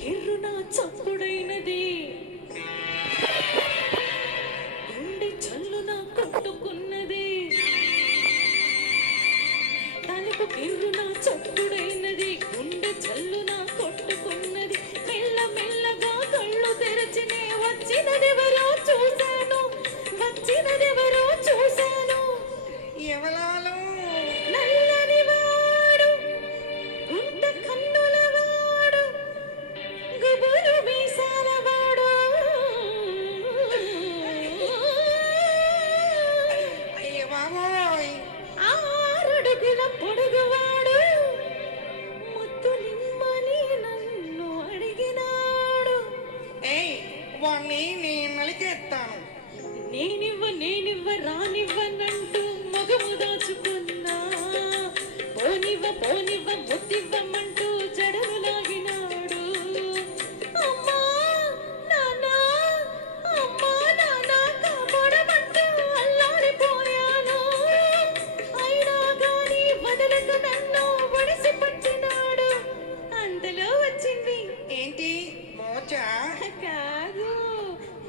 కిర్రున చప్పుడైనది, గుండె చల్లున కొట్టుకున్నది. తలుపు కిర్రున చప్పుడైనది, గుండె చల్లున కొట్టుకున్నది. మెల్ల మెల్లగా కళ్ళు తెరచినే వచ్చినదెవరో చూశాను, వచ్చినదెవరో చూశాను. ఎవలాలు నల్లని వాడు, గుంట కన్నుల వాడు, గుబురు మీసాల వాడు. అయ్య బాబోయ్, ఆరడుగుల పొడుగువాడు, ముత్తు నిమ్మని నన్ను అడిగినాడు. ఏయ్ వాణ్ణి నేను నలికేస్తాను. నేనివ్వ రానివ్వనంటూ మగము దాచుకున్నా. పోనివ్వ ముద్దివ్వమంటూ జడలు లాగినాడు. అమ్మా నాన్నా, అమ్మా నాన్నా కాపాడమంటూ అల్లాడిపోయాను. అయినా గాని వదలక నన్ను ఒడిసి పట్టినాడు. అంతలో వచ్చింది. ఏంటి మోచా? కాదు,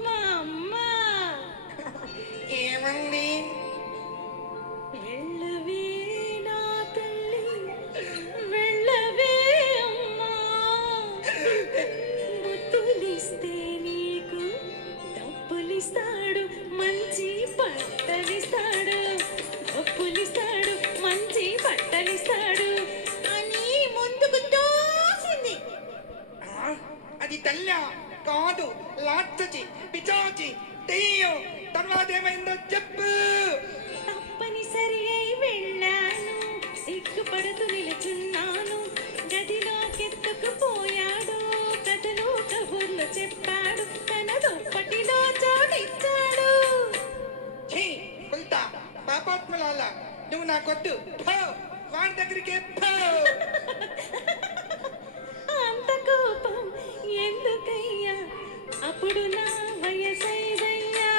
మా అమ్మ. ఏమంది? వెళ్ళవే నా తల్లి, వెళ్ళవే అమ్మా. ముద్దులిస్తే నీకు డబ్బులిస్తాడు, మంచి బట్టలిస్తాడు. డబ్బులిస్తాడు, మంచి బట్టలిస్తాడు అని ముందుకు తోసింది. ఆ, అది తల్ల కాదు, లాచ్చచి పిచాచి దెయ్యం. తర్వాత ఏమైందో చెప్పు. తప్పనిసరి అయి వెళ్ళాను, సిగ్గుపడుతూ నిలుచున్నాను. గదిలోకెత్తుకుపోయాడు, కథలు కబుర్లు చెప్పాడు, తన దుప్పటిలో చోటిచ్చాడు. ఛీ, కుల్తా పాపాత్మలాల, నువ్వు నాకొద్దు. పో, వాడి దగ్గరికే పో. అంత కోపం ఎందుకయ్యా, అప్పుడు నా వయసైదయ్యా.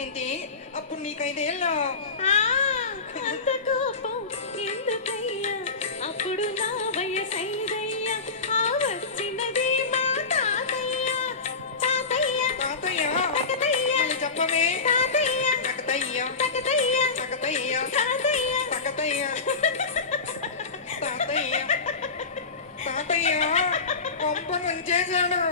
ఏంటి అప్పుడు నీకు 5 ఏళ్ళు? అంత కోపం ఎందుకయ్యా, అప్పుడు నా వయసైదయ్యా. వచ్చినది మా తాతయ్య. తాతయ్య తాతయ్య తకతయ్య, మళ్ళీ చెప్పవే. తాతయ్య తకతయ్య తకతయ్య, తకతయ్య తాతయ్య తకతయ్య తాతయ్య తాతయ్య కొంప ముంచేశాడు.